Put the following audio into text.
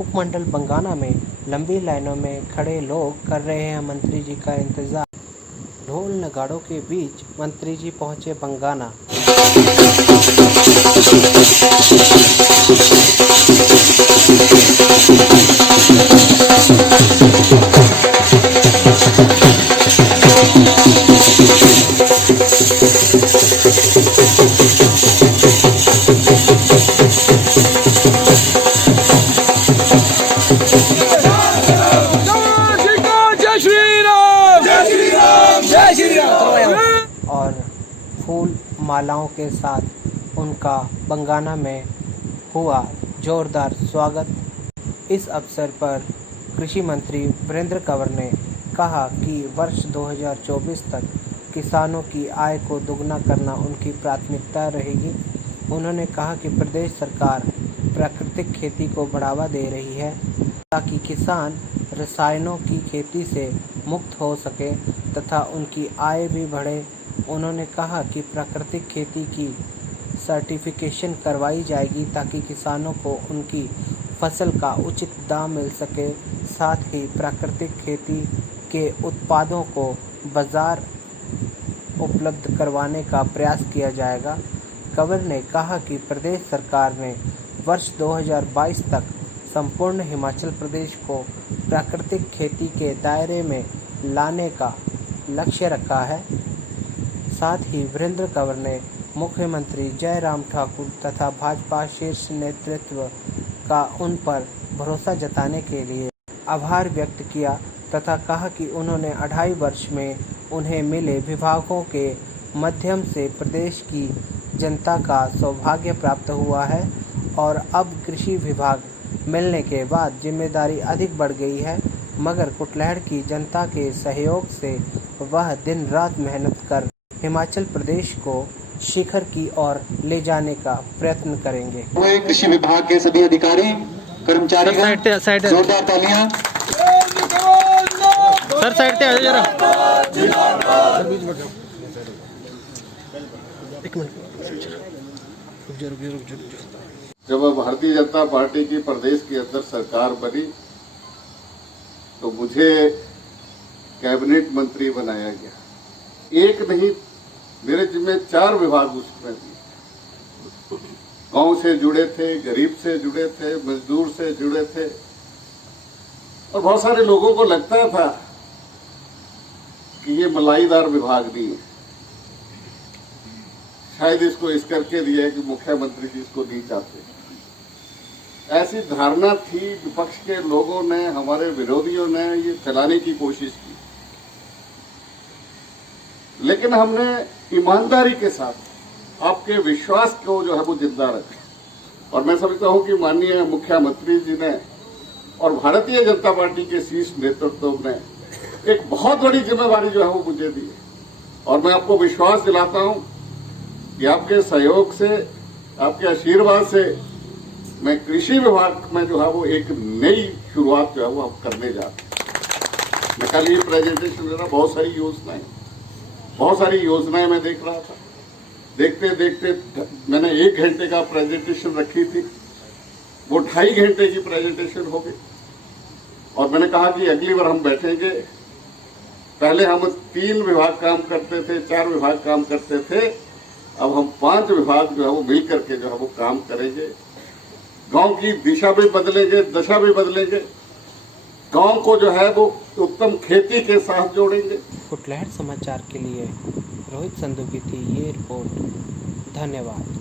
उपमंडल बंगाना में लंबी लाइनों में खड़े लोग कर रहे हैं मंत्री जी का इंतजार। ढोल नगाड़ों के बीच मंत्री जी पहुंचे बंगाना। और फूल मालाओं के साथ उनका बंगाना में हुआ जोरदार स्वागत। इस अवसर पर कृषि मंत्री वीरेंद्र कंवर ने कहा कि वर्ष 2024 तक किसानों की आय को दुगना करना उनकी प्राथमिकता रहेगी। उन्होंने कहा कि प्रदेश सरकार प्राकृतिक खेती को बढ़ावा दे रही है ताकि किसान रसायनों की खेती से मुक्त हो सके तथा उनकी आय भी बढ़े। उन्होंने कहा कि प्राकृतिक खेती की सर्टिफिकेशन करवाई जाएगी ताकि किसानों को उनकी फसल का उचित दाम मिल सके। साथ ही प्राकृतिक खेती के उत्पादों को बाजार उपलब्ध करवाने का प्रयास किया जाएगा। कंवर ने कहा कि प्रदेश सरकार ने वर्ष 2022 तक संपूर्ण हिमाचल प्रदेश को प्राकृतिक खेती के दायरे में लाने का लक्ष्य रखा है। साथ ही वीरेंद्र कंवर ने मुख्यमंत्री जयराम ठाकुर तथा भाजपा शीर्ष नेतृत्व का उन पर भरोसा जताने के लिए आभार व्यक्त किया तथा कहा कि उन्होंने 2.5 वर्ष में उन्हें मिले विभागों के माध्यम से प्रदेश की जनता का सौभाग्य प्राप्त हुआ है और अब कृषि विभाग मिलने के बाद जिम्मेदारी अधिक बढ़ गई है, मगर कुटलैहड़ की जनता के सहयोग से वह दिन रात मेहनत कर हिमाचल प्रदेश को शिखर की ओर ले जाने का प्रयत्न करेंगे। कृषि विभाग के सभी अधिकारी कर्मचारी जोरदार तालियां। सर साइड पे आ जाओ जरा। जब भारतीय जनता पार्टी की प्रदेश के अंदर सरकार बनी तो मुझे कैबिनेट मंत्री बनाया गया। एक नहीं, मेरे जिम्मे 4 विभाग उसमें थे। गांव से जुड़े थे, गरीब से जुड़े थे, मजदूर से जुड़े थे और बहुत सारे लोगों को लगता था कि ये मलाईदार विभाग नहीं है, शायद इसको इस करके दिया है कि मुख्यमंत्री जी इसको नहीं चाहते। ऐसी धारणा थी, विपक्ष के लोगों ने, हमारे विरोधियों ने ये चलाने की कोशिश की, लेकिन हमने ईमानदारी के साथ आपके विश्वास को जो है वो जिंदा रखा। और मैं समझता हूं कि माननीय मुख्यमंत्री जी ने और भारतीय जनता पार्टी के शीर्ष नेतृत्व ने एक बहुत बड़ी जिम्मेवारी जो है वो मुझे दी है। और मैं आपको विश्वास दिलाता हूं कि आपके सहयोग से, आपके आशीर्वाद से मैं कृषि विभाग में जो है वो एक नई शुरुआत जो है वो आप करने जा रहे हैं। मैं कल ये प्रेजेंटेशन दे रहा, बहुत सारी योजनाएं मैं देख रहा था। देखते देखते मैंने 1 घंटे का प्रेजेंटेशन रखी थी, वो 2.5 घंटे की प्रेजेंटेशन हो गई। और मैंने कहा कि अगली बार हम बैठेंगे, पहले हम 3 विभाग काम करते थे, 4 विभाग काम करते थे, अब हम 5 विभाग जो है वो मिल करके जो है वो काम करेंगे। गांव की दिशा भी बदलेंगे, दशा भी बदलेंगे, गांव को जो है वो उत्तम खेती के साथ जोड़ेंगे। कुटलैहड़ समाचार के लिए रोहित संधू की थी ये रिपोर्ट। धन्यवाद।